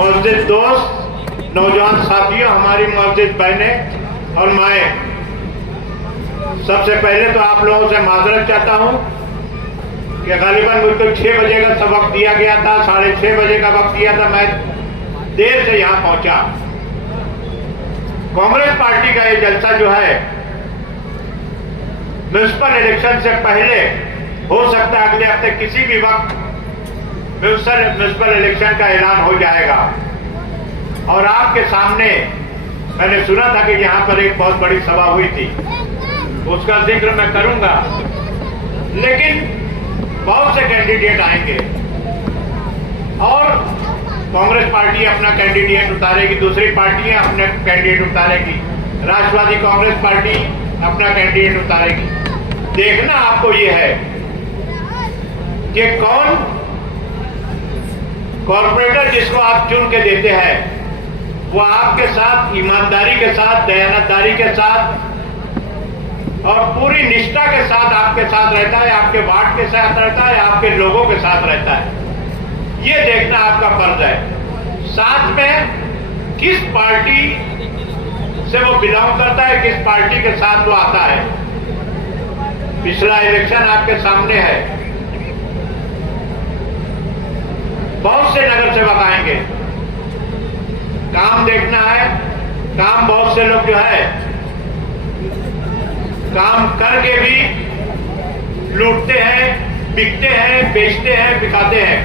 मस्जिद दोस्त, नौजवान साथियों, हमारी मस्जिद बहनें और माएँ, सबसे पहले तो आप लोगों से माजरत चाहता हूं कि गालिबन मुझको 6 बजे का सबक दिया गया था, 6:30 बजे का वक्त दिया था, मैं देर से यहां पहुंचा। कांग्रेस पार्टी का ये जलसा जो है म्युनिसिपल इलेक्शन से पहले हो सकता है अगले हफ्ते किसी भी वक्त म्युनिसिपल इलेक्शन का ऐलान हो जाएगा। और आपके सामने मैंने सुना था कि यहाँ पर एक बहुत बड़ी सभा हुई थी, उसका जिक्र मैं करूंगा, लेकिन बहुत से कैंडिडेट आएंगे और कांग्रेस पार्टी अपना कैंडिडेट उतारेगी, दूसरी पार्टियां अपने कैंडिडेट उतारेगी, राष्ट्रवादी कांग्रेस पार्टी अपना कैंडिडेट उतारेगी। देखना आपको ये है कि कौन कॉर्पोरेटर जिसको आप चुन के देते हैं वो आपके साथ ईमानदारी के साथ, दयानतदारी के साथ और पूरी निष्ठा के साथ आपके साथ रहता है, आपके वार्ड के साथ रहता है, आपके लोगों के साथ रहता है। ये देखना आपका फर्ज है। साथ में किस पार्टी से वो बिलोंग करता है, किस पार्टी के साथ वो आता है। पिछला इलेक्शन आपके सामने है, बहुत से नगर सेवक आएंगे, काम देखना है। काम बहुत से लोग जो है काम करके भी लूटते हैं, बिकते हैं, बेचते हैं, बिकाते हैं।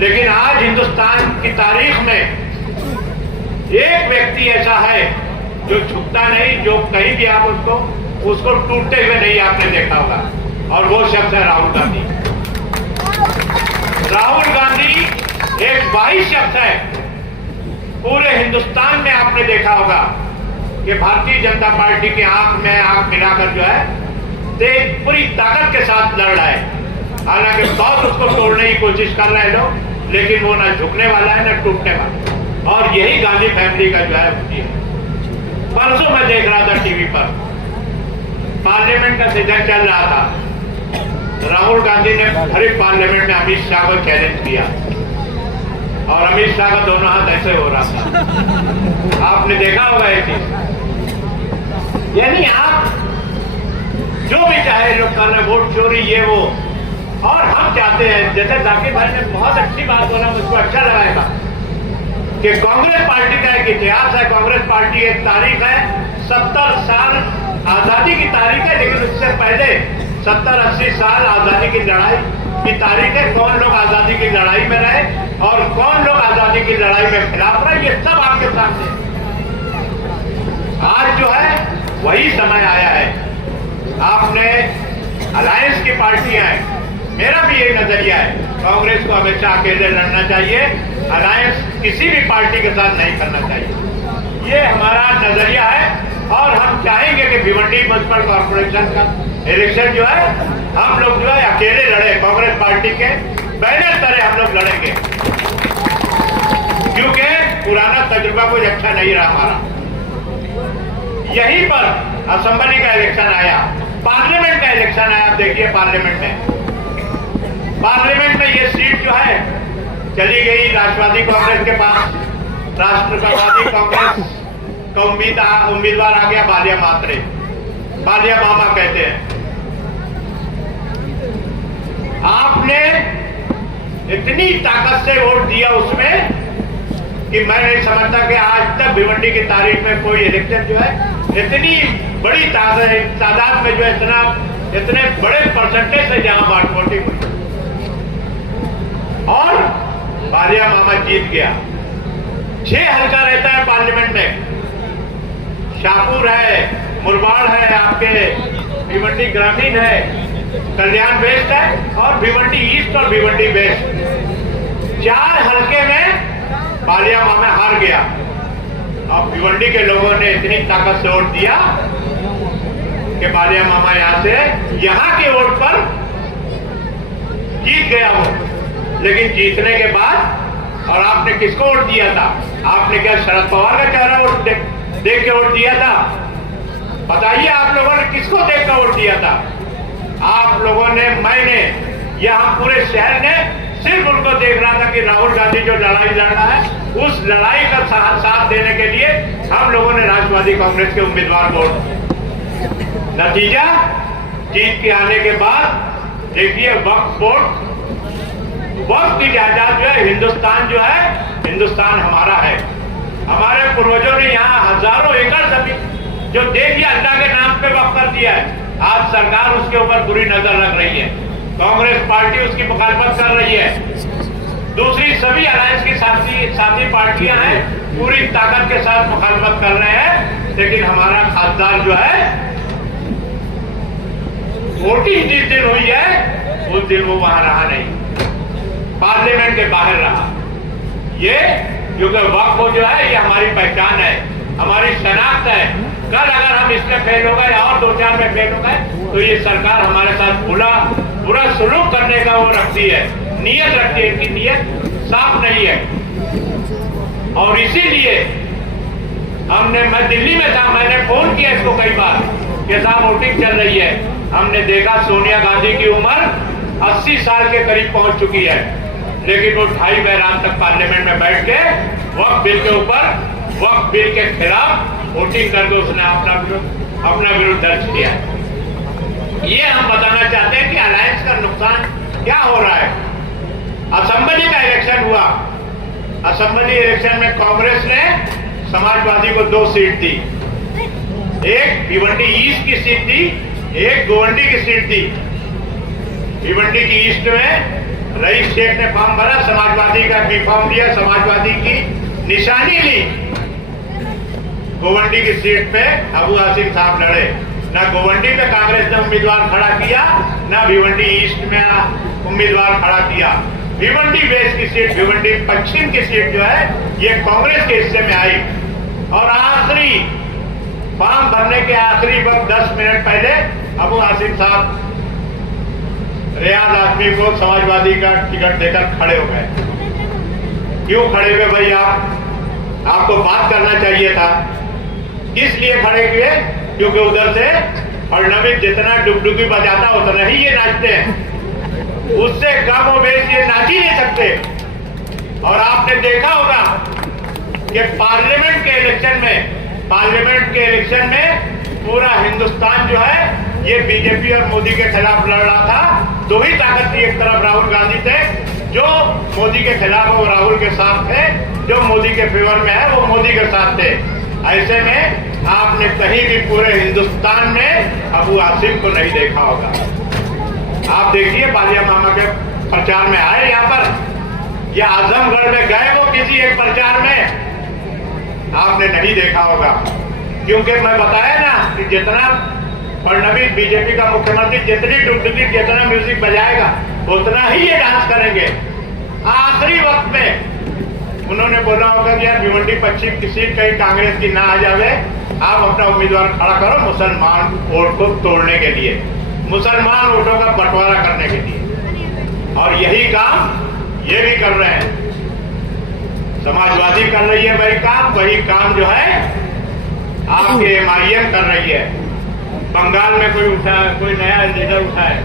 लेकिन आज हिंदुस्तान की तारीख में एक व्यक्ति ऐसा है जो झुकता नहीं, जो कहीं भी आप उसको टूटते हुए नहीं आपने देखा होगा, और वो शख्स है राहुल गांधी। राहुल गांधी एक वाही शख्स है। पूरे हिंदुस्तान में आपने देखा होगा कि भारतीय जनता पार्टी की आंख में आंख मिलाकर जो है पूरी ताकत के साथ लड़ रहा है। हालांकि बहुत उसको तोड़ने की कोशिश कर रहे हैं लोग, लेकिन वो ना झुकने वाला है ना टूटने वाला। और यही गांधी फैमिली का जो है होती है। परसों मैं देख रहा था टीवी पर, पार्लियामेंट का सीजन चल रहा था, राहुल गांधी ने हर एक पार्लियामेंट में अमित शाह को चैलेंज किया और अमित शाह का दोनों हाथ ऐसे हो रहा था। आपने देखा होगा ये चीज। यानी आप जो भी चाहे लोग कर रहे, वोट चोरी ये वो, और हम चाहते हैं, जैसे जाकिर भाई ने बहुत अच्छी बात बोला, मुझको अच्छा लगाएगा कि कांग्रेस पार्टी का एक इतिहास है, कांग्रेस पार्टी एक तारीख है, 70 साल आजादी की तारीख है। लेकिन उससे पहले 70-80 साल आजादी की लड़ाई की तारीख है। कौन लोग आजादी की लड़ाई में रहे और कौन लोग आजादी की लड़ाई में खिलाफ रहे, ये सब आपके सामने। आज जो है वही समय आया है। आपने अलायंस की पार्टियां हैं, मेरा भी यही नजरिया है, कांग्रेस को हमेशा अकेले लड़ना चाहिए, अलायंस किसी भी पार्टी के साथ नहीं करना चाहिए। ये हमारा नजरिया है। और हम चाहेंगे कि भिवंडी म्युनिसिपल कॉर्पोरेशन का इलेक्शन जो है हम लोग जो है अकेले लड़े, कांग्रेस पार्टी के बैनर तरह हम लोग लड़ेंगे, क्योंकि पुराना तजुर्बा कुछ अच्छा नहीं रहा हमारा। यहीं पर असेंबली का इलेक्शन आया, पार्लियामेंट का इलेक्शन आया। देखिए पार्लियामेंट में ये सीट जो है चली गई राष्ट्रवादी कांग्रेस के पास। राष्ट्रवादी कांग्रेस का उम्मीदवार आ गया बालिया मात्रे, बालिया मामा कहते हैं। आपने इतनी ताकत से वोट दिया उसमें कि मैं नहीं समझता कि आज तक भिवंडी की तारीख में कोई इलेक्शन जो है इतनी बड़ी तादाद में जो है इतने बड़े परसेंटेज से जहां वोटिंग हुई और बालिया मामा जीत गया। 6 हल्का रहता है पार्लियामेंट में, शाहपुर है, मुरबाड़ है, आपके भिवंडी ग्रामीण है, कल्याण वेस्ट है और भिवंडी ईस्ट और भिवंडी वेस्ट। 4 हल्के में बालिया मामा हार गया। अब भिवंडी के लोगों ने इतनी ताकत से वोट दिया कि बालिया मामा यहाँ के वोट पर जीत गया वो। लेकिन जीतने के बाद और आपने किसको वोट दिया था? आपने क्या शरद पवार का चेहरा वोट देख के वोट दिया था? बताइए आप लोगों ने किसको देख कर वोट दिया था? आप लोगों ने, मैंने, यहाँ पूरे शहर ने सिर्फ उनको देख रहा था कि राहुल गांधी जो लड़ाई लड़ रहा है उस लड़ाई का साथ देने के लिए हम लोगों ने राष्ट्रवादी कांग्रेस के उम्मीदवार को, नतीजा जीत के आने के बाद देखिए वक्फ बोर्ड, वक्फ की जायदाद जो है हिंदुस्तान जो है, हिंदुस्तान हमारा है। हमारे पूर्वजों ने यहाँ हजारों एकड़ जमीन जो दे दिया, अल्लाह के नाम पे वक्फ कर दिया है। आज सरकार उसके ऊपर बुरी नजर रख रही है, कांग्रेस पार्टी उसकी मुखालफत कर रही है, दूसरी सभी अलायंस की साथी पार्टियां हैं पूरी ताकत के साथ मुखालफत कर रहे हैं। लेकिन हमारा खासदार जो है वोटिंग जिस दिन हुई है उस दिन वो वहां रहा नहीं, पार्लियामेंट के बाहर रहा। ये क्योंकि वक्फ जो है ये हमारी पहचान है, हमारी शनाख्त है। कल अगर हम इसमें फेल हो गए और 2-4 में फेल हो गए तो ये सरकार हमारे साथ बुरा सलूक करने का वो रखती है, नीयत रखती है। इनकी नीयत साफ नहीं है और इसीलिए मैं दिल्ली में था, मैंने फोन किया इसको कई बार कि साहब वोटिंग चल रही है। हमने देखा सोनिया गांधी की उम्र 80 साल के करीब पहुंच चुकी है, लेकिन वो 2.5 बजे तक पार्लियामेंट में बैठ के वक्फ बिल के ऊपर, वक्फ बिल के खिलाफ वोटिंग करके उसने अपना विरोध दर्ज किया। ये हम बताना चाहते हैं कि अलायंस का नुकसान क्या हो रहा है। असेंबली का इलेक्शन हुआ, असेंबली इलेक्शन में कांग्रेस ने समाजवादी को 2 सीट दी, एक भिवंडी ईस्ट की सीट दी, एक गोवंडी की सीट दी। भिवंडी की ईस्ट में रईस शेख ने फॉर्म भरा, समाजवादी का बी फॉर्म दिया, समाजवादी की निशानी ली। गोवंडी की सीट पे अबू आसिम साहब लड़े, ना गोवंडी पे कांग्रेस ने उम्मीदवार खड़ा किया, ना भिवंडी ईस्ट में उम्मीदवार खड़ा किया। भिवंडी वेस्ट की सीट, भिवंडी पश्चिम की सीट जो है ये कांग्रेस के हिस्से में आई और आखिरी फॉर्म भरने के आखिरी वक्त 10 मिनट पहले अबू आसिम साहब रियाज आजमी को समाजवादी का टिकट देकर खड़े हो गए। क्यों खड़े हुए भाई? आपको बात करना चाहिए था। किस लिए खड़े हुए? क्योंकि उधर से फडणवीस जितना डुगडुगी बजाता उतना ही ये नाचते हैं, उससे कम और बेस ये नाच ही नहीं सकते। और आपने देखा होगा कि पार्लियामेंट के इलेक्शन में पूरा हिंदुस्तान जो है ये बीजेपी और मोदी के खिलाफ लड़ रहा था। 2 ही ताकत थी, एक तरफ राहुल गांधी थे जो मोदी के खिलाफ और राहुल के साथ थे, जो मोदी के फेवर में है वो मोदी के साथ थे। ऐसे में आपने कहीं भी पूरे हिंदुस्तान में अबू आसिम को नहीं देखा होगा। आप देखिए बालिया मामा के प्रचार में आए यहाँ पर, या आजमगढ़ में गए वो किसी एक प्रचार में, आपने नहीं देखा होगा। क्योंकि मैं बताया ना कि जितना फडणवीस बीजेपी का मुख्यमंत्री जितनी डुगडुगी जितना म्यूजिक बजाएगा उतना ही ये डांस करेंगे। आखिरी वक्त में उन्होंने बोला होगा कि यार भिवंडी पश्चिम की सीट कहीं कांग्रेस की ना आ जावे, आप अपना उम्मीदवार खड़ा करो मुसलमान वोट को तोड़ने के लिए, मुसलमान वोटों का बंटवारा करने के लिए। और यही काम ये भी कर रहे हैं, समाजवादी कर रही है वही काम, जो है आपके MIM कर रही है। बंगाल में कोई नया लीडर उठा है,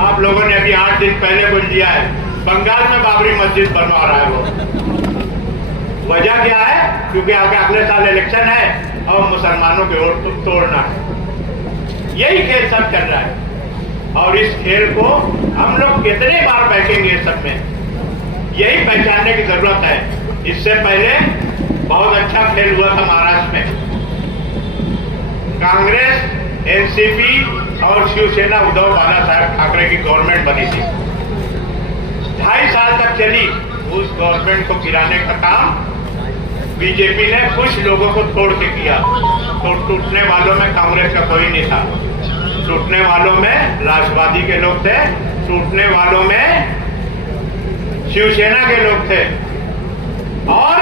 आप लोगों ने अभी 8 दिन पहले बोल दिया है, बंगाल में बाबरी मस्जिद बनवा रहा है वो। वजह क्या है? क्योंकि आगे अगले साल इलेक्शन है और मुसलमानों के वोट तोड़ना है। यही खेल सब चल रहा है और इस खेल को हम लोग कितने बार बैठेंगे सब में, यही पहचानने की जरूरत है। इससे पहले बहुत अच्छा खेल हुआ था महाराष्ट्र में, कांग्रेस, NCP और शिवसेना उद्धव बालासाहेब ठाकरे की गवर्नमेंट बनी थी, 2.5 साल तक चली। उस गवर्नमेंट को गिराने का काम बीजेपी ने कुछ लोगों को तोड़ के किया। तो टूटने वालों में कांग्रेस का कोई नहीं था, टूटने वालों में राष्ट्रवादी के लोग थे, टूटने वालों में शिवसेना के लोग थे। और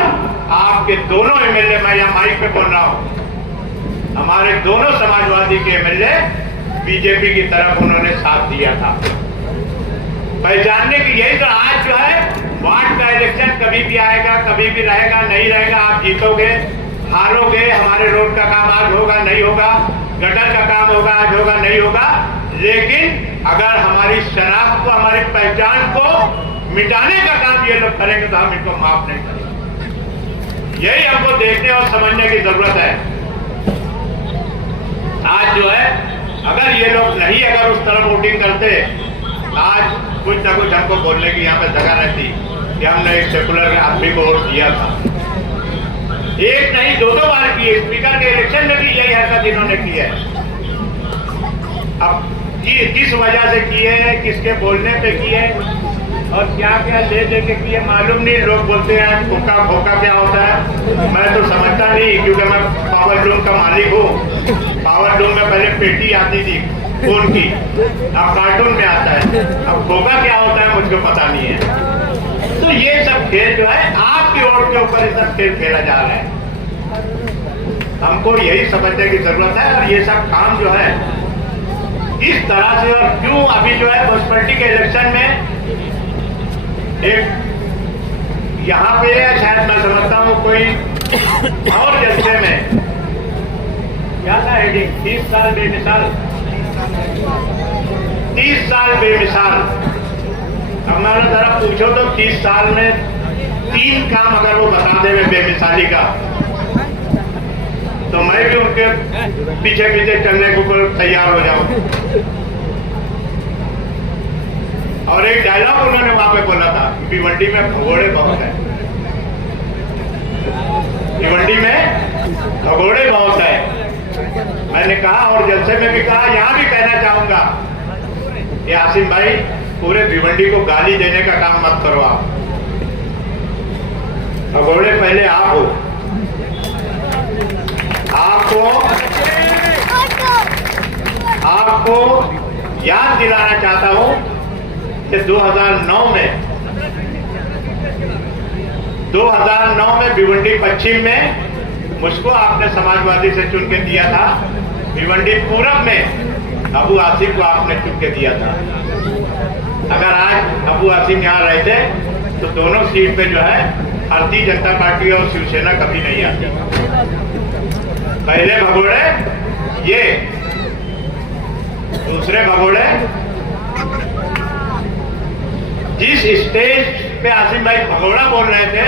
आपके दोनों MLA, मैं यहाँ माइक पे बोल रहा हूं, हमारे दोनों समाजवादी के MLA बीजेपी की तरफ उन्होंने साथ दिया था। पहचानने की यही तो आज जो है वार्ड का इलेक्शन कभी भी आएगा, कभी भी रहेगा, नहीं रहेगा, आप जीतोगे हारोगे, हमारे रोड का काम आज होगा नहीं होगा, गटर का काम होगा आज होगा नहीं होगा, लेकिन अगर हमारी शनाख्त को, हमारी पहचान को मिटाने का काम ये लोग करेंगे तो हम इनको माफ नहीं करेंगे। यही हमको देखने और समझने की जरूरत है। आज जो है अगर ये लोग नहीं अगर उस तरफ वोटिंग करते, आज कुछ ना कुछ हमको बोलने की यहाँ पे जगह रहती कि हमने एक सेकुलर आदमी को वोट दिया था। एक नहीं दो बार किए, स्पीकर के इलेक्शन में भी यही हरकत इन्होंने की है। अब किस वजह से किए हैं, किसके बोलने पे किए और क्या क्या ले दे के किए मालूम नहीं। लोग बोलते हैं खोखा खोखा क्या होता है, मैं तो समझता नहीं, क्योंकि मैं पावर लूम का मालिक हूँ। पावर लूम में पहले पेटी आती थी खून की, अब कार्टून में आता है। अब खोखा क्या होता है मुझको पता नहीं है। तो ये सब खेल जो है आपकी वोट के ऊपर ये सब खेल खेला जा रहा है। हमको यही समझने की जरूरत है। और ये सब काम जो है इस तरह से, और क्यों अभी जो है म्युनिसिपैलिटी के इलेक्शन में एक यहाँ पे शायद मैं समझता हूँ कोई और जलसे में क्या था हेडिंग, 30 साल बेमिसाल, 30 साल बेमिसाल। हमारा जरा पूछो तो 30 साल में 3 काम अगर वो बता दे बेमिसाली का, तो मैं भी उनके पीछे पीछे चलने के ऊपर तैयार हो जाऊं। और एक डायलॉग उन्होंने वहां पे बोला था, भिवंडी में भगोड़े बहुत है, भिवंडी में भगोड़े बहुत है। मैंने कहा और जलसे में भी कहा, यहां भी कहना चाहूंगा ये आसिम भाई, पूरे भिवंडी को गाली देने का काम मत करो आप। भगोड़े पहले आप हो। आपको याद दिलाना चाहता हूं कि 2009 में भिवंडी पश्चिम में मुझको आपने समाजवादी से चुन के दिया था, भिवंडी पूरब में अबू आसिम को आपने चुन के दिया था। अगर आज अबू आसिम यहाँ रहते तो दोनों सीट पे जो है भारतीय जनता पार्टी और शिवसेना कभी नहीं आती। पहले भगोड़े ये, दूसरे भगोड़े जिस स्टेज पे आसिम भाई भगोड़ा बोल रहे थे,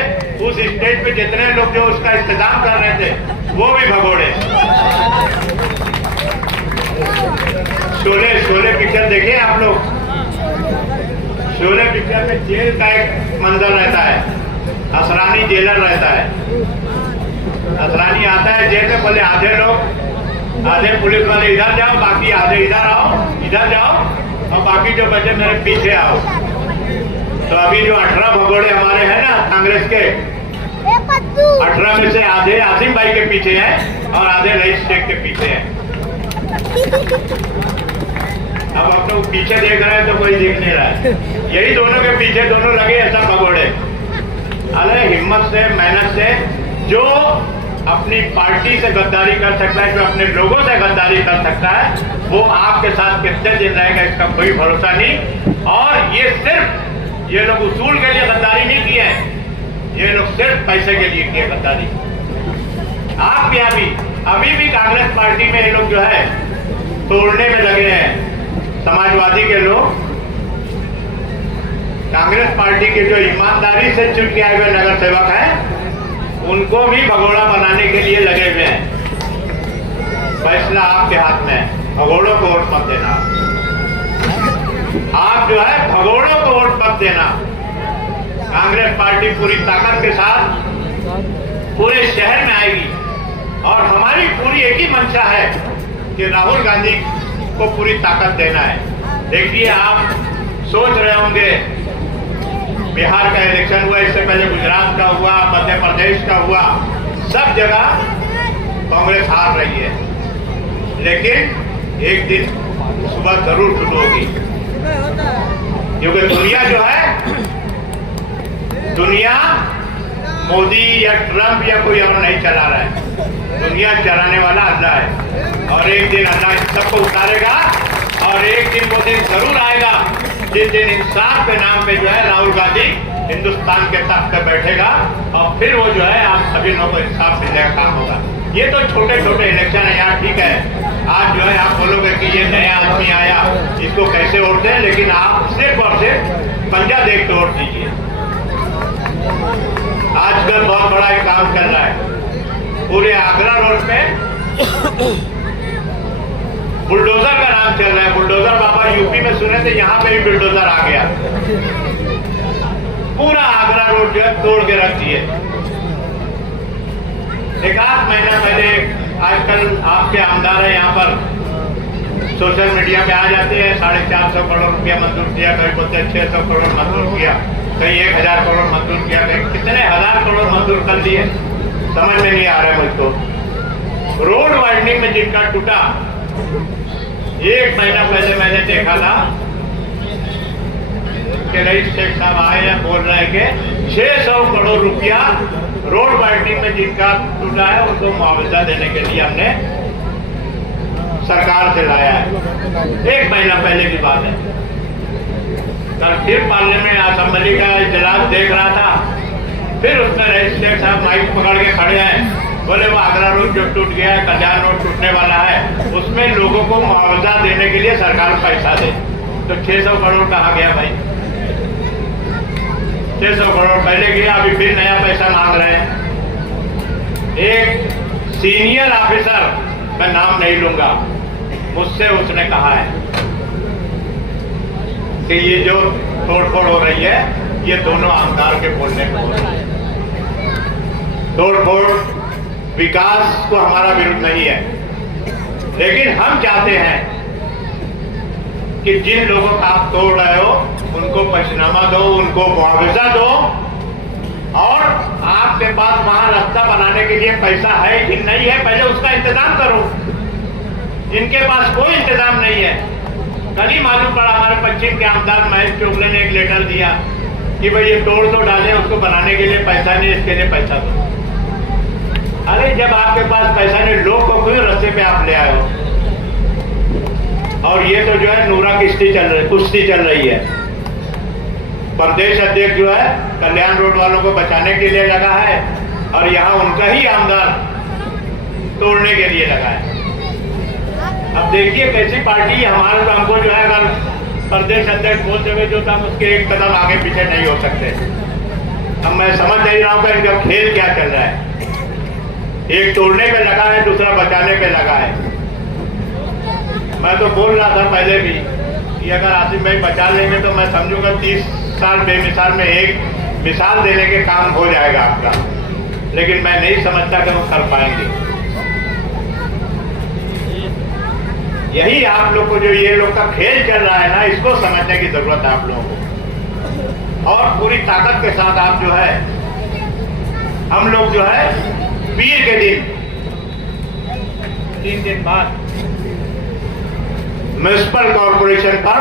उस स्टेज पे जितने लोग जो उसका इंतजाम कर रहे थे वो भी भगोड़े। शोले पिक्चर देखे आप लोग? शोले पिक्चर में जेल का एक मंजर रहता है, असरानी जेलर रहता है। असरानी आता है जेल में, बोले आधे लोग, आधे पुलिस वाले इधर जाओ, बाकी आधे इधर आओ, इधर जाओ, और बाकी जो बचे मेरे पीछे आओ। तो अभी जो 18 भगोड़े हमारे हैं ना कांग्रेस के, 18 में से आधे आसिम भाई के पीछे हैं और आधे रईस शेख के पीछे हैं। अब आप लोग पीछे देख रहे हैं तो कोई देख नहीं रहा है, यही दोनों के पीछे दोनों लगे ऐसा भगोड़े। अरे हिम्मत से, मेहनत से, जो अपनी पार्टी से गद्दारी कर सकता है, जो अपने लोगों से गद्दारी कर सकता है, वो आपके साथ कितने दिन रहेगा इसका कोई भरोसा नहीं। और ये सिर्फ ये लोग उसूल के लिए गद्दारी नहीं किए हैं, ये लोग सिर्फ पैसे के लिए किए गद्दारी। आप भी अभी भी कांग्रेस पार्टी में ये लोग जो है तोड़ने में लगे हैं। समाजवादी के लोग कांग्रेस पार्टी के जो ईमानदारी से चुन के आए हुए नगर सेवक हैं, उनको भी भगोड़ा बनाने के लिए लगे हुए हैं। फैसला आपके हाथ में है, भगोड़ों को वोट मत देना। आप जो है भगोड़ों को वोट मत देना। कांग्रेस पार्टी पूरी ताकत के साथ पूरे शहर में आएगी और हमारी पूरी एक ही मंशा है कि राहुल गांधी को पूरी ताकत देना है। देखिए, आप सोच रहे होंगे बिहार का इलेक्शन हुआ, इससे पहले गुजरात का हुआ, मध्य प्रदेश का हुआ, सब जगह कांग्रेस हार रही है। लेकिन एक दिन सुबह जरूर शुरू होगी, क्योंकि दुनिया जो है, दुनिया मोदी या ट्रंप या कोई और नहीं चला रहा है, दुनिया चलाने वाला अल्लाह है। और एक दिन अल्लाह इन सबको उतारेगा और एक दिन वो दिन जरूर आएगा जिस दिन इंसाफ के नाम पे जो है राहुल गांधी हिंदुस्तान के तख्त पे बैठेगा और फिर वो जो है आप सभी लोगों को इंसाफ मिलने का काम होगा। ये तो छोटे छोटे इलेक्शन है यार, ठीक है। आज जो है आप बोलोगे कि ये नया आदमी आया, इसको कैसे वोट दें, लेकिन आप सिर्फ और सिर्फ पंजा देख के वोट दीजिए। आजकल बहुत बड़ा एक काम चल रहा है, पूरे आगरा रोड पे बुलडोजर का नाम चल रहा है। बुलडोजर बाबा यूपी में सुने थे, यहाँ पे भी बुलडोजर आ गया, पूरा आगरा रोड जो है तोड़ के रख दिए। एक आध महीना पहले, आजकल आपके आमदार है यहाँ पर सोशल मीडिया पे आ जाते हैं, 450 करोड़ रुपया मंजूर किया, कहीं बोलते 600 करोड़ मंजूर किया, कहीं 1000 करोड़ मंजूर किया, कहीं कितने हजार करोड़ मंजूर कर दिए, समझ में नहीं आ रहा है मुझको। रोड वाइडनिंग में जिनका टूटा, एक महीना पहले मैंने देखा था कि रईस शेख साहब आए या बोल रहे हैं कि 600 करोड़ रुपया रोड वाइडनिंग में जिनका टूटा है उनको मुआवजा देने के लिए हमने सरकार से लाया है। एक महीना पहले की बात है। कल फिर पार्लियामेंट असेंबली का इजलास देख रहा था, फिर उसमें रईस शेख साहब माइक पकड़ के खड़े हैं, बोले वो आगरा रोड जो टूट गया है, कल्याण रोड टूटने वाला है, उसमें लोगों को मुआवजा देने के लिए सरकार पैसा दे। तो 600 करोड़ कहाँ गया भाई? 600 करोड़ पहले गया, अभी फिर नया पैसा मांग रहे हैं। एक सीनियर ऑफिसर, मैं नाम नहीं लूंगा, मुझसे उसने कहा है कि ये जो तोड़फोड़ हो रही है ये दोनों आमदार के बोलने को हो रही है। तोड़फोड़ विकास को हमारा विरोध नहीं है, लेकिन हम चाहते हैं कि जिन लोगों का आप तोड़ रहे हो उनको पंचनामा दो, उनको मुआवजा दो, और आपके पास वहां रास्ता बनाने के लिए पैसा है कि नहीं है पहले उसका इंतजाम करो। जिनके पास कोई इंतजाम नहीं है, कल ही मालूम पड़ा हमारे पश्चिम के आमदार महेश चोगले ने एक लेटर दिया कि भाई ये तोड़ तो डाले, उसको बनाने के लिए पैसा नहीं, इसके लिए पैसा दो। अरे जब आपके पास पैसा नहीं, लोग को क्यों रास्ते पे आप ले आए हो? और ये तो जो है नूरा कुश्ती चल रही है। प्रदेश अध्यक्ष जो है कल्याण रोड वालों को बचाने के लिए लगा है, और यहाँ उनका ही आमदार तोड़ने के लिए लगा है। अब देखिए कैसी पार्टी हमारे, तो हमको जो है अगर प्रदेश अध्यक्ष बोलते हुए जो था उसके एक कदम आगे पीछे नहीं हो सकते। अब मैं समझ नहीं रहा हूँ कि इनका खेल क्या चल रहा है। एक तोड़ने पे लगा है, दूसरा बचाने पे लगा है। मैं तो बोल रहा था पहले भी कि अगर आसिफ भाई बचा लेंगे तो मैं समझूंगा 30 साल बेमिसाल में एक मिसाल देने के काम हो जाएगा आपका, लेकिन मैं नहीं समझता कि वो कर पाएंगे। यही आप लोग को जो ये लोग का खेल चल रहा है ना, इसको समझने की जरूरत है आप लोगों को। और पूरी ताकत के साथ आप जो है, हम लोग जो है पीर के दिन 3 दिन बाद म्युनिसिपल कॉर्पोरेशन पर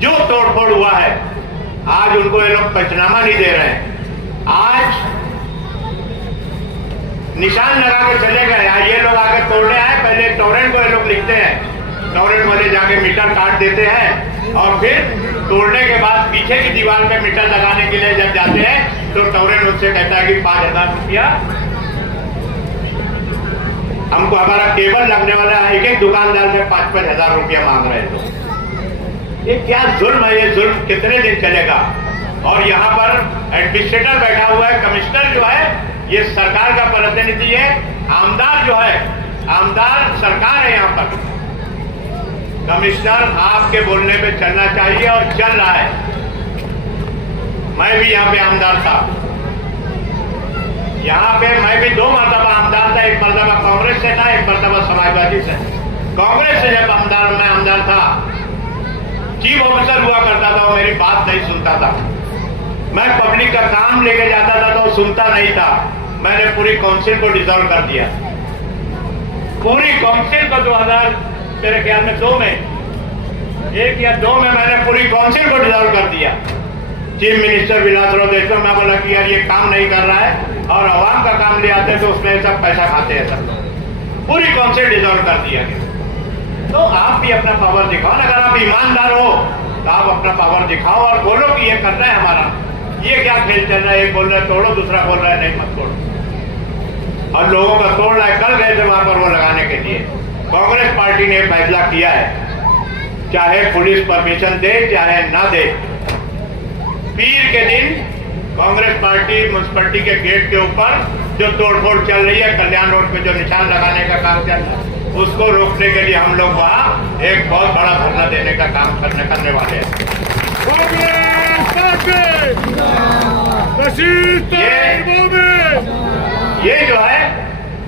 जो तोड़फोड़ हुआ है, आज उनको ये लोग पंचनामा नहीं दे रहे हैं। आज निशान लगा के चले गए। ये लोग आगे तोड़ने आए, पहले टोरेंट को ये लोग लिखते हैं, टोरेंट वाले जाके मीटर काट देते हैं, और फिर तोड़ने के बाद पीछे की दीवार पे मीटर लगाने के लिए जब जाते हैं तो टोरेंट उससे कहता है कि 5000 रुपया हमको, हमारा केबल लगने वाला है। एक दुकानदार से 5-5 हजार रुपया मांग रहे हैं। तो ये क्या जुल्म है? ये जुल्म कितने दिन चलेगा? और यहाँ पर एडमिनिस्ट्रेटर बैठा हुआ है, कमिश्नर जो है ये सरकार का प्रतिनिधि है, आमदार जो है, आमदार सरकार है यहाँ पर। कमिश्नर आपके बोलने पे चलना चाहिए और चल रहा है। मैं भी यहाँ पे आमदार था, यहाँ पे मैं भी 2 मरतबा आमदार था। एक मरतबा कांग्रेस से था, एक मरतबा समाजवादी से। कांग्रेस से जब मैं आमदार था, चीफ ऑफिसर हुआ करता था, वो मेरी बात नहीं सुनता था। मैं पब्लिक का काम लेके जाता था तो वो सुनता नहीं था। मैंने पूरी काउंसिल को डिसॉल्व कर दिया। पूरी काउंसिल को 2000 मेरे ख्याल में 2 में, 1 या 2 में मैंने पूरी काउंसिल को डिसॉल्व कर दिया। चीफ मिनिस्टर विलासराव देशमुख, मैं बोला कि यार ये काम नहीं कर रहा है, और आवाम का काम ले आते हैं तो उसमें सब पैसा खाते हैं सब लोग। पूरी काउंसिल डिसॉल्व कर दिया। तो आप भी अपना पावर दिखाओ ना। अगर आप ईमानदार हो तो आप अपना पावर दिखाओ और बोलो कि ये करना है हमारा। ये क्या खेल चल रहा है? एक बोल रहा है तोड़ो, दूसरा बोल रहा है नहीं मत तोड़ो, और लोगों का तोड़ रहा है। कल गए थे वहां पर वो लगाने के लिए। कांग्रेस पार्टी ने फैसला किया है, चाहे पुलिस परमिशन दे चाहे ना दे, पीर के दिन कांग्रेस पार्टी म्यूनसिपलिटी के गेट के ऊपर जो तोड़फोड़ चल रही है, कल्याण रोड पे जो निशान लगाने का काम चल रहा है, उसको रोकने के लिए हम लोग वहाँ एक बहुत बड़ा धरना देने का काम करने वाले हैं। ये जो है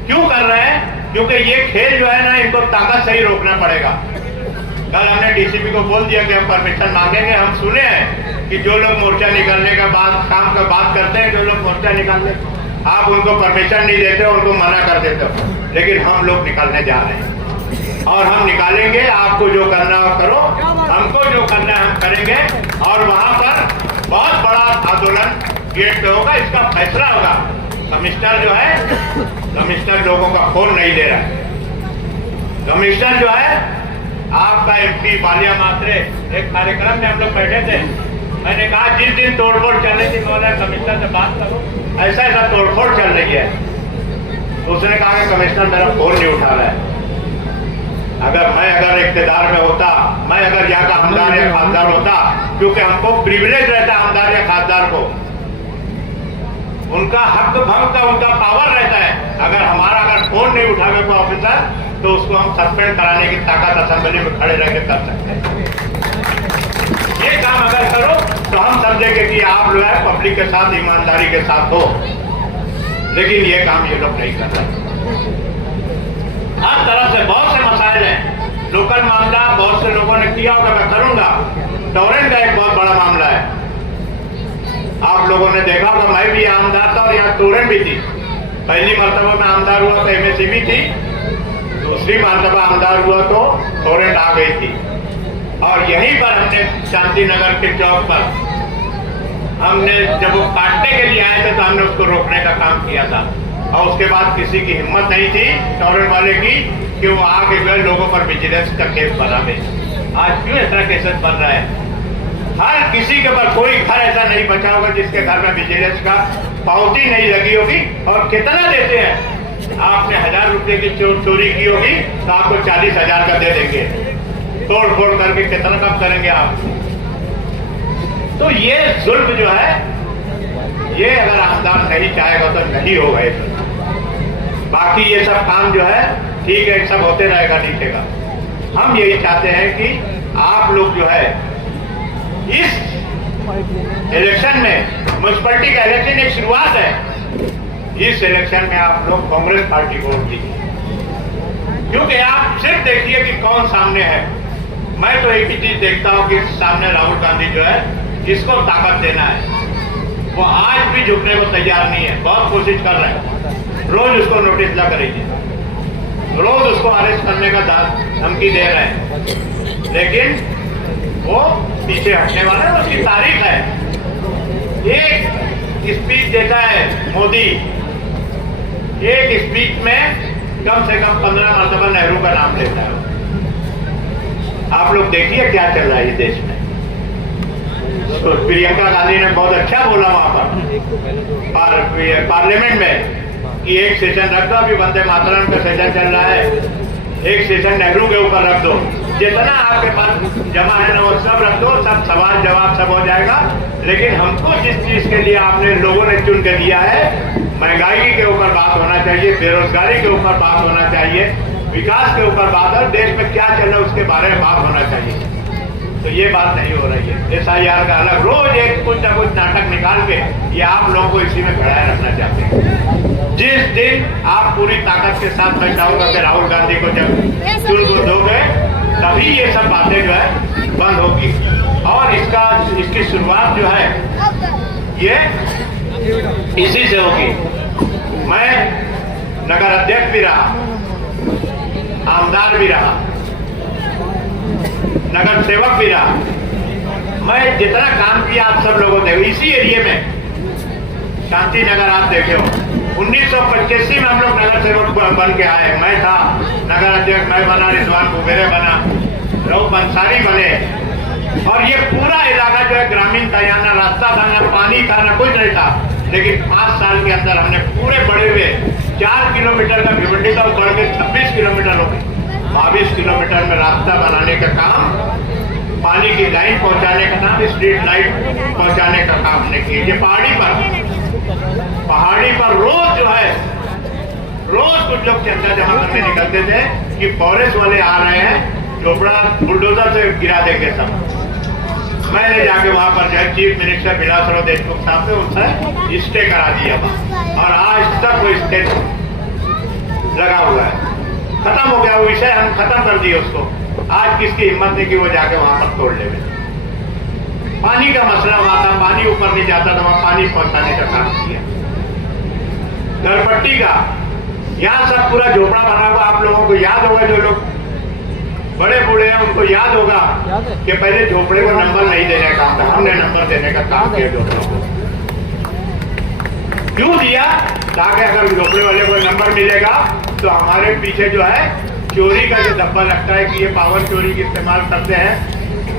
क्यों कर रहे हैं? क्योंकि ये खेल जो है ना, इनको ताकत से ही रोकना पड़ेगा। कल हमने डीसीपी को बोल दिया कि हम परमिशन मांगेंगे। हम सुने हैं कि जो लोग मोर्चा निकालने का काम का बात करते हैं, जो लोग मोर्चा निकालने, आप उनको परमिशन नहीं देते, उनको मना कर देते हो, लेकिन हम लोग निकालने जा रहे हैं और हम निकालेंगे। आपको जो करना हो करो, हमको जो करना है हम करेंगे और वहां पर बहुत बड़ा आंदोलन गेट पे होगा। इसका फैसला होगा। कमिश्नर जो है, कमिश्नर लोगों का फोन नहीं दे रहा है। कमिश्नर जो है, आपका एमपी बालिया मात्रे, एक कार्यक्रम में हम लोग बैठे थे, मैंने कहा जिस दिन तोड़फोड़ चल रही थी, महोदय कमिश्नर से बात करो, ऐसा ऐसा तोड़फोड़ चल रही है। उसने कहा कि कमिश्नर मेरा फोन नहीं उठा रहा है। अगर इख्तियार में होता, मैं अगर यहाँ का आमदार या खासदार होता, क्योंकि हमको प्रिविलेज रहता है आमदार या खासदार को, उनका हक भंग का उनका पावर रहता है। अगर फोन नहीं उठावे को ऑफिसर, तो उसको हम सस्पेंड कराने की ताकत असेंबली में खड़े रह के कर सकते हैं। ये काम अगर करो तो हम समझेंगे कि आप जो है पब्लिक के साथ ईमानदारी के साथ हो, लेकिन ये काम ये लोग नहीं कर रहे। हर तरह से बहुत से मसाइल हैं। लोकल मामला बहुत से लोगों ने किया होगा, मैं करूंगा। टोरेंट का एक बहुत बड़ा मामला है, आप लोगों ने देखा होगा। मैं भी आमदार था और यहाँ टोरेंट भी थी। पहली मरतबा में आमदार हुआ तो एमएससीबी थी, दूसरी मरतबा आमदार हुआ तो टोरेंट आ गई थी। और यहीं पर हमने शांति नगर के चौक पर हमने जब वो काटने के लिए आए थे तो हमने उसको रोकने का काम किया था। और उसके बाद किसी की हिम्मत नहीं थी टोरेंट वाले की कि वो आगे गए लोगों पर विजिलेंस का केस बना दे। आज क्यों ऐसा केसेस बन रहा है? हर किसी के ऊपर कोई घर ऐसा नहीं बचा होगा जिसके घर में विजिलेंस का पावती नहीं लगी होगी। और कितना देते हैं? आपने 1000 रुपये की चोरी की होगी तो आपको 40,000 का दे देंगे। तोड़ फोड़ करके कितना कम करेंगे आप? तो ये जुल्म जो है, ये अगर आमदार नहीं चाहेगा तो नहीं होगा। बाकी ये सब काम जो है ठीक है, सब होते रहेगा, नीचे का। हम यही चाहते हैं कि आप लोग जो है इस इलेक्शन में, म्यूनसिपलिटी का इलेक्शन एक शुरुआत है, इस इलेक्शन में आप लोग कांग्रेस पार्टी को वोट दीजिए। क्योंकि आप सिर्फ देखिए कि कौन सामने है। मैं तो एक ही चीज देखता हूं कि सामने राहुल गांधी जो है, इसको ताकत देना है। वो आज भी झुकने को तैयार नहीं है, बहुत कोशिश कर रहे हैं। रोज उसको नोटिस लग रही है, रोज उसको अरेस्ट करने का धमकी दे रहे हैं, लेकिन वो पीछे हटने वाला है। उसकी तारीख है। एक स्पीच देता है मोदी, एक स्पीच में कम से कम 15 मरतबा नेहरू का नाम लेता है। आप लोग देखिए क्या चल रहा है इस देश में। तो प्रियंका गांधी ने बहुत अच्छा बोला वहां पर पार्लियामेंट में कि एक सेशन रख दो। अभी वंदे मातरम का सेशन चल रहा है, एक सेशन नेहरू के ऊपर रख दो। जितना आपके पास जमा है ना वो सब रख दो, सब सवाल जवाब सब हो जाएगा। लेकिन हमको जिस चीज के लिए आपने लोगों ने चुन के दिया है, महंगाई के ऊपर बात होना चाहिए, बेरोजगारी के ऊपर बात होना चाहिए, विकास के ऊपर बात, और देश में क्या चल रहा है उसके बारे में बात होना चाहिए। तो ये बात नहीं हो रही है। SIR का अलग रोज एक कुछ ना कुछ नाटक निकाल के ये आप लोगों को इसी में खड़ा रखना चाहते हैं। जिस दिन आप पूरी ताकत के साथ बैठाओगे कि राहुल गांधी को जब चुन को दोगे, तभी ये सब बातें जो है बंद होगी। और इसकी शुरुआत जो है ये इसी से होगी। मैं नगर अध्यक्ष भी रहा, आमदार भी रहा, नगर सेवक भी रहा। मैं जितना काम किया आप सब लोगों ने इसी एरिया में, शांति नगर आप देखे हो, 1985 में हम लोग नगर सेवक बन के आए। मैं था नगर अध्यक्ष, मैं बना, रिजवान कुबेरे बना, लोग अंसारी बने। और ये पूरा इलाका जो है ग्रामीण था, यहाँ ना रास्ता था, ना पानी था, ना कुछ नहीं था। लेकिन 5 साल के अंदर हमने पूरे बड़े हुए 4 किलोमीटर का भिवंडी का बढ़ के 26 किलोमीटर हो गए। 22 किलोमीटर में रास्ता बनाने का काम पानी की लाइन पहुंचाने का नाम, स्ट्रीट लाइट पहुंचाने का काम हमने किया। ये पहाड़ी पर रोज जो है, रोज कुछ लोग चंदा जमा करने निकलते थे कि फॉरेस्ट वाले आ रहे हैं, झोपड़ा बुलडोजर से गिरा देंगे सब। मैंने जाके वहां पर जो चीफ मिनिस्टर विलासराव देशमुख साहब से उनसे स्टे करा दिया और आज तक वो स्टे लगा हुआ है। खत्म हो गया वो विषय, हम खत्म कर दिए उसको। आज किसकी हिम्मत नहीं कि वो जाके वहां पर तोड़ ले। पानी का मसला वहां था, पानी ऊपर नहीं जाता था, वहां पानी पहुंचाने का काम किया। घरपट्टी का यहाँ सब पूरा झोपड़ा बना हुआ, आप लोगों को याद होगा, जो लोग बड़े बूढ़े हैं उनको याद होगा कि पहले झोपड़े को नंबर नहीं देने का काम था, हमने नंबर देने का काम किया झोपड़ों को। क्यों दिया? ताकि अगर झोपड़े वाले को नंबर मिलेगा तो हमारे पीछे जो है चोरी का जो धब्बा लगता है कि ये पावर चोरी की इस्तेमाल करते हैं,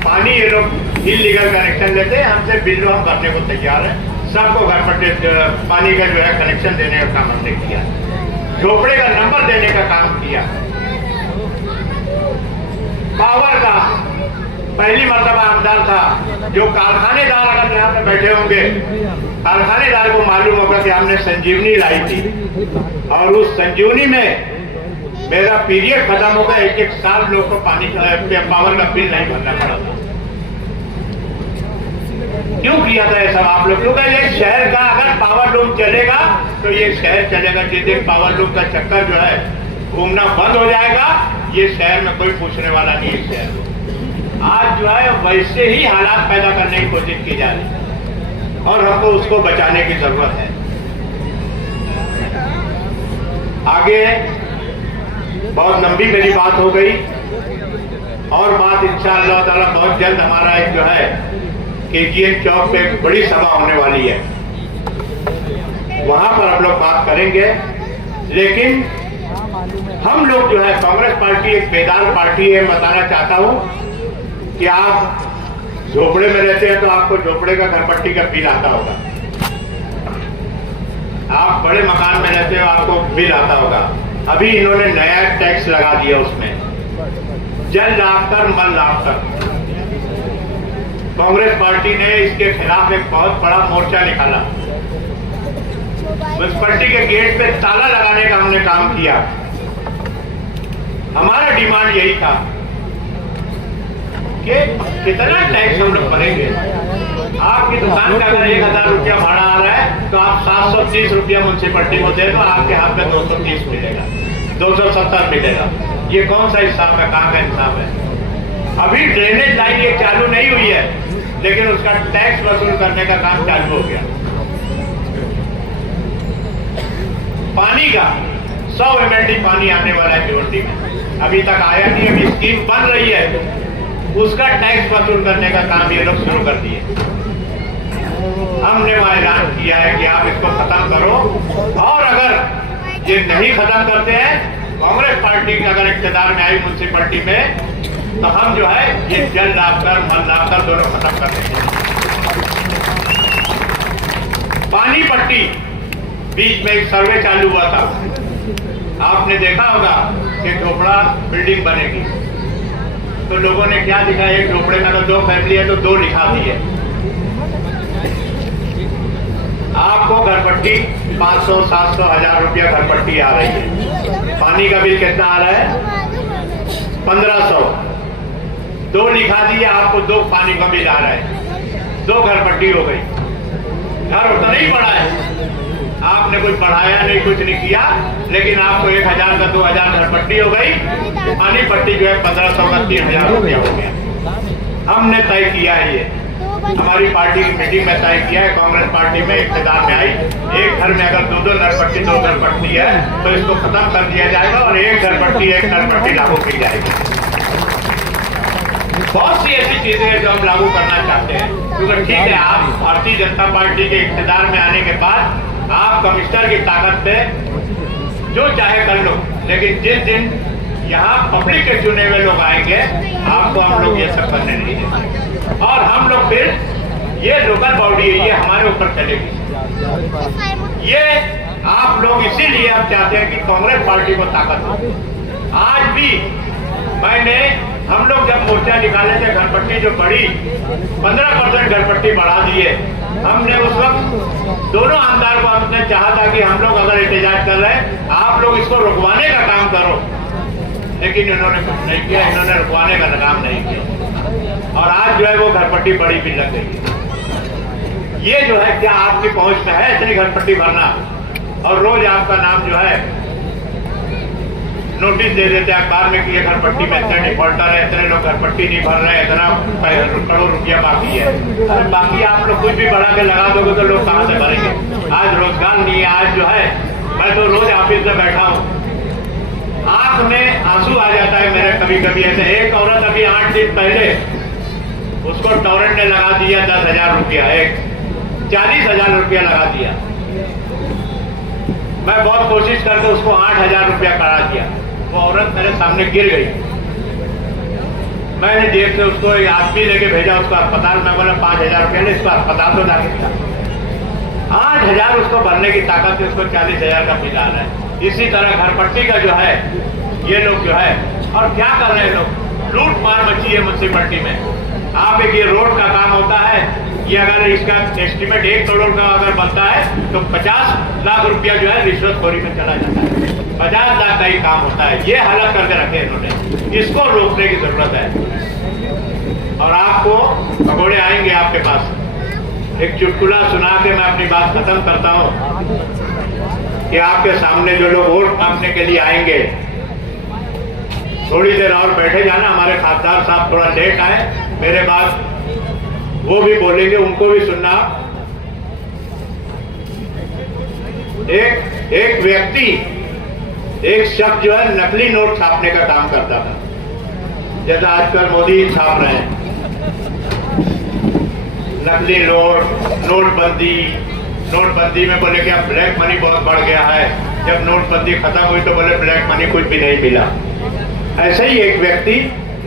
पानी ये लोग इलीगल कनेक्शन लेते हैं, हमसे बिल हम भरने को तैयार है। सबको घर पर पानी का जो है कनेक्शन देने का काम हमने किया, झोपड़े का नंबर देने का काम किया। पावर का पहली मर्तबा आमदार था जो कारखानेदार, अगर यहाँ पे बैठे होंगे, कारखानेदार को मालूम होगा कि हमने संजीवनी लाई थी और उस संजीवनी में मेरा पीरियड खत्म हो गया, एक साल लोग को पानी पावर का बिल नहीं भरना पड़ा था। क्यों किया था ये सब आप लोग? क्योंकि ये शहर का अगर पावर लूम चलेगा तो ये शहर चलेगा। जिस दिन पावर लूम का चक्कर जो है घूमना बंद हो जाएगा, ये शहर में कोई पूछने वाला नहीं है। शहर को आज जो है वैसे ही हालात पैदा करने की कोशिश की जा रही है और हमको उसको बचाने की जरूरत है। आगे बहुत लंबी मेरी बात हो गई और बात इंशाअल्लाह ताला बहुत जल्द हमारा एक जो है KGN चौक पे बड़ी सभा होने वाली है, वहां पर हम लोग बात करेंगे। लेकिन हम लोग जो है कांग्रेस पार्टी एक बेदार पार्टी है। बताना चाहता हूं कि आप झोपड़े में रहते हैं तो आपको झोपड़े का घरपट्टी का बिल आता होगा, आप बड़े मकान में रहते हो आपको बिल आता होगा। अभी इन्होंने नया टैक्स लगा दिया, उसमें जल लाभ कर मल लाभ कर। कांग्रेस पार्टी ने इसके खिलाफ एक बहुत बड़ा मोर्चा निकाला, म्युनिसिपैलिटी के गेट पे ताला लगाने का हमने काम किया। हमारा डिमांड यही था कि कितना टैक्स हम लोग भरेंगे। आपकी दुकान का अगर 1000 रुपया भाड़ा आ रहा है तो आप 730 रुपया म्युनिसिपैलिटी को दे दो, आपके हाथ में 230 मिलेगा, 270 मिलेगा। ये कौन सा हिसाब है? कहाँ का हिसाब है? अभी ड्रेनेज लाइन ये चालू नहीं हुई है, लेकिन उसका टैक्स वसूल करने का काम चालू हो गया। पानी का 100 MLD पानी आने वाला है भिवंडी में, अभी तक आया नहीं। अभी स्कीम बन रही है, उसका टैक्स वसूल करने का काम ये लोग शुरू कर दिए। हमने वहां ऐलान किया है कि आप इसको खत्म करो, और अगर ये नहीं खत्म करते हैं, कांग्रेस पार्टी की अगर इख्तियार में आई म्युनिसिपैलिटी में, तो हम जो है ये जल लाभ कर मल लाभ कर दोनों खत्म कर देंगे। पानी पट्टी बीच में एक सर्वे चालू हुआ था, आपने देखा होगा कि झोपड़ा बिल्डिंग बनेगी, तो लोगों ने क्या लिखा, एक झोपड़े में तो 2 फैमिली है तो 2 लिखा दी है। आपको घरपट्टी 500, 700, 1000 रुपया घरपट्टी आ रही है। पानी का बिल कितना आ रहा है? 1500। 2 लिखा दिए, आपको 2 पानी का बिल आ रहा है, 2 घरपट्टी हो गई। घर उतना ही पड़ा है, आपने कुछ बढ़ाया नहीं, कुछ नहीं किया, लेकिन आपको 1000 का 2000 घरपट्टी हो गई। पानी पट्टी जो है 1500 का 3000 रुपया हो गया। हमने तय किया है, ये हमारी पार्टी की मीटिंग में तय किया है। कांग्रेस पार्टी में इख्तियार में आई, एक घर में अगर 2 घरपट्टी 2 घरपट्टी है तो इसको खत्म कर दिया जाएगा और एक घरपट्टी लागू की जाएगी। बहुत सी ऐसी चीजें हैं जो हम लागू करना चाहते हैं, क्योंकि ठीक है, आप भारतीय जनता पार्टी के इख्तियार में आने के बाद आप कमिश्नर की ताकत पे जो चाहे कर लो, लेकिन जिस दिन यहाँ पब्लिक के चुने हुए लोग आएंगे, आपको हम लोग ये सब करने नहीं देंगे। और हम लोग फिर ये लोकल बॉडी है, ये हमारे ऊपर चलेगी। ये आप लोग इसीलिए हम चाहते हैं कि कांग्रेस पार्टी को ताकत हो। आज भी मैंने हम लोग जब मोर्चा निकाले थे घरपट्टी जो बढ़ी 15% घरपट्टी बढ़ा दिए। हमने उस वक्त दोनों आमदार को हमने चाहा था कि हम लोग अगर एहतजाज कर रहे हैं आप लोग इसको रुकवाने का काम करो, लेकिन इन्होंने कुछ नहीं किया, इन्होंने रुकवाने का काम नहीं किया और आज जो है वो घरपट्टी बड़ी भी लग गई। ये जो है क्या आपकी पहुंच में है इतनी घरपट्टी भरना? और रोज आपका नाम जो है नोटिस दे देते हैं अखबार में कि ये घरपट्टी में इतने डिफॉल्टर है, इतने लोग घरपट्टी नहीं भर रहे हैं, इतना करोड़ रुपया बाकी है। अरे बाकी आप लोग कुछ भी बढ़ा के लगा दोगे तो लोग कहाँ से भरेंगे? आज रोजगार नहीं है। आज जो है मैं तो रोज ऑफिस में बैठा हूँ, आंख में आंसू आ जाता है मेरे कभी कभी। ऐसे एक औरत अभी 8 दिन पहले उसको टॉरेंट ने लगा दिया 10,000 रुपया, एक 40,000 रुपया लगा दिया। मैं बहुत कोशिश करके उसको 8,000 रुपया करा दिया। वो औरत मेरे सामने गिर गई। मैंने जेब से उसको एक आदमी लेके भेजा उसको अस्पताल में, बोला 5,000 रुपया ले, इसको अस्पताल तो जाके दिया। 8,000 उसको भरने की ताकत से उसको 40,000 का बिगाड़ है। इसी तरह घरपट्टी का जो है ये लोग जो है, और क्या कर रहे हैं लोग, लूट मार मची है म्यूनसिपलिटी में। आप एक ये रोड का काम होता है, ये अगर इसका एस्टिमेट 1 करोड़ का अगर बनता है तो 50 लाख रुपया जो है रिश्वतखोरी में चला जाता है। 50 लाख का ही काम होता है। ये हालत करके रखे इन्होंने, इसको रोकने की जरूरत है। और आपको पकौड़े आएंगे आपके पास। एक चुटकुला सुना के मैं अपनी बात खत्म करता हूं कि आपके सामने जो लोग वोट मांगने के लिए आएंगे, थोड़ी देर और बैठे जाना। हमारे खासदार साहब थोड़ा लेट आए, मेरे बाद वो भी बोलेंगे, उनको भी सुनना। एक व्यक्ति, एक शख्स जो है नकली नोट छापने का काम करता था, जैसा आजकल मोदी छाप रहे हैं नकली नोट। नोटबंदी में बोले कि अब ब्लैक मनी बहुत बढ़ गया है। जब नोटबंदी खत्म हुई तो बोले ब्लैक मनी कुछ भी नहीं मिला। ऐसे ही एक व्यक्ति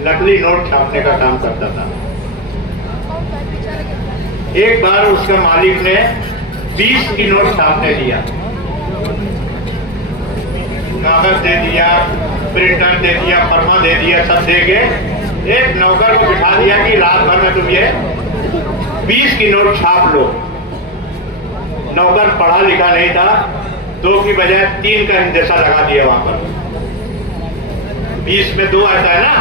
नकली नोट छापने का काम करता था। एक बार उसके मालिक ने 20 की नोट छापने दिया, कागज दे दिया, प्रिंटर दे दिया, फर्मा दे दिया, सब दे के एक नौकर को बिठा दिया कि रात भर में तुम ये 20 की नोट छाप लो। नौकर पढ़ा लिखा नहीं था, 2 की बजाय 3 का हिंदेसा लगा दिया वहां पर। 20 में 2 आता है ना,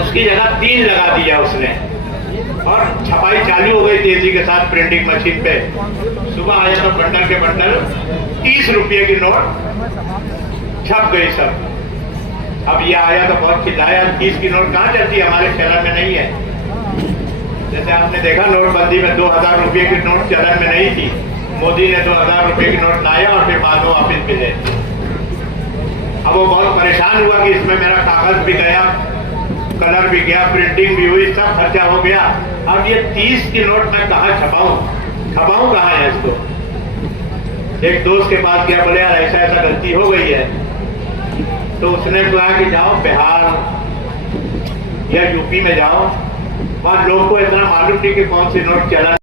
उसकी जगह 3 लगा दिया उसने। और छपाई चालू हो गई तेजी के साथ प्रिंटिंग मशीन पे। सुबह आया तो बंडल के बंडल 30 रुपये की नोट छप गई सब। अब ये आया तो बहुत खिलाया, 30 की नोट कहाँ जाती है, हमारे चलन में नहीं है। जैसे आपने देखा नोटबंदी में 2,000 रुपये की नोट चलन में नहीं थी, मोदी ने 2,000 रुपये की नोट लाया और फिर बाद में वापिस मिले। अब वो बहुत परेशान हुआ कि इसमें मेरा कागज भी गया, कलर भी गया, प्रिंटिंग भी हुई, सब खर्चा हो गया। अब ये 30 की नोट मैं कहाँ छपाऊं कहाँ है इसको? एक दोस्त के पास गया, बोले यार ऐसा ऐसा गलती हो गई है। तो उसने कहा कि जाओ बिहार या यूपी में जाओ, वहां लोग को इतना मालूम नहीं कि कौन सी नोट चला